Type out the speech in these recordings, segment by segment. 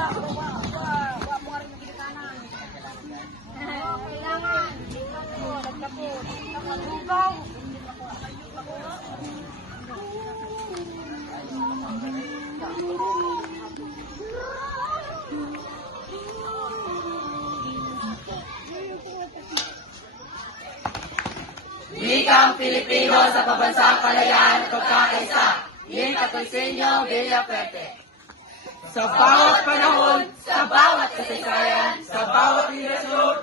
mo nga rin yung ginikanan. Kailangan. Nagkapot. Nakalugaw. Wikang Pilipino sa Pambansang Kalayaan at Pagkakaisa. Ying Patrocinio Villafuerte. Sa bawat panahon, sa bawat kasaysayan, sa bawat henerasyon,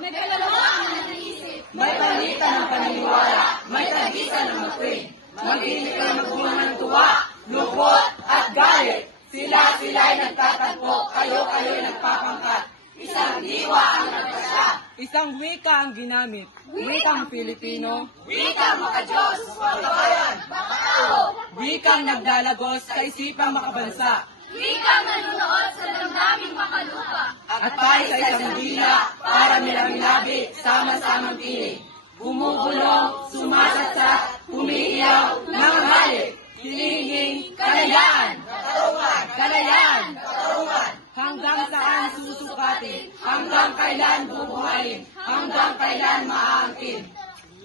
may palitan ng paniniwala, may tagisan ng magpring. Mag-init ka magbunga ng tuwa, lungkot at galit. Sila-sila'y nagtatagpo, kayo-kayo'y nagpapangkat. Isang diwa ang nagpasya. Isang wika ang ginamit. Wikang Pilipino. Wikang makadiyos. Makabayan. Makatao. Wikang naglalagos sa isipang makabansa. Wikang nanunood sa damdaming makalupa. At tayo sa isang dila para milabi, sama-samang piling. Bumubulong, sumasatsa, umiiyaw, nanganghalik. Hilinging kalayaan. Katarungan. Kalayaan. Katarungan. Hanggang saan susukatin, hanggang kailan bubuhayin, hanggang kailan maaangkin.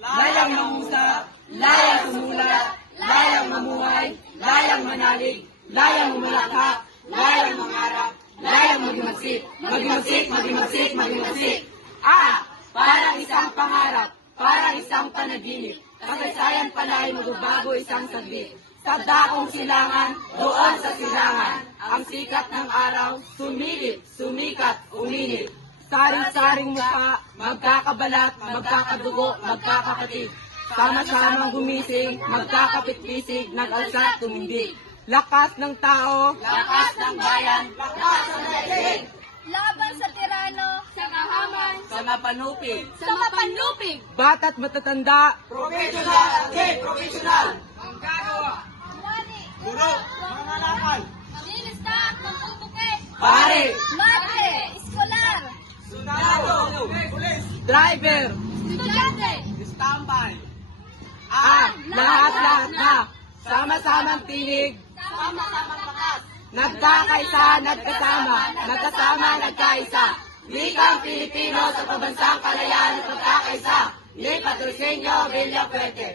Layang mangusap, layang sumulat, layang mamuhay, layang manalig, layang umalakhak, layang mangarap, layang magimagsik, magimagsik, magimagsik, magimagsik. Parang isang pangarap, parang isang panaginip, kasaysayan pala'y magbabago isang saglit. Sa dakong silangan, doon sa silangan, ang sikat ng araw, sumilip, sumikat, uminit. Saring-saring mukha, magkakabalat, magkakadugo, magkakapatid. Sama-samang gumising, magkakapit-bisig, nag-alsat, tumindig. Lakas ng tao, lakas ng bayan, lakas ng daigdig. Laban sa tirano, sa kahaman, Sa mapanupig, sa mapanlupig. bata't matatanda, professional at professional. Ang gagawa, Wali, guro, mga lakal, manginista, magpupukit. pare, Madre, eskolar, sundalo, driver, estudyante. standby. Lahat-lahat na, sama-samang tinig, Sama-samang bakas. nagkakaisa, nagkasama, nagkasama, nagkaisa. Wikang Pilipino sa Pambansang Kalayaan at Pagkakaisa. Ying Patrocinio Villafuerte.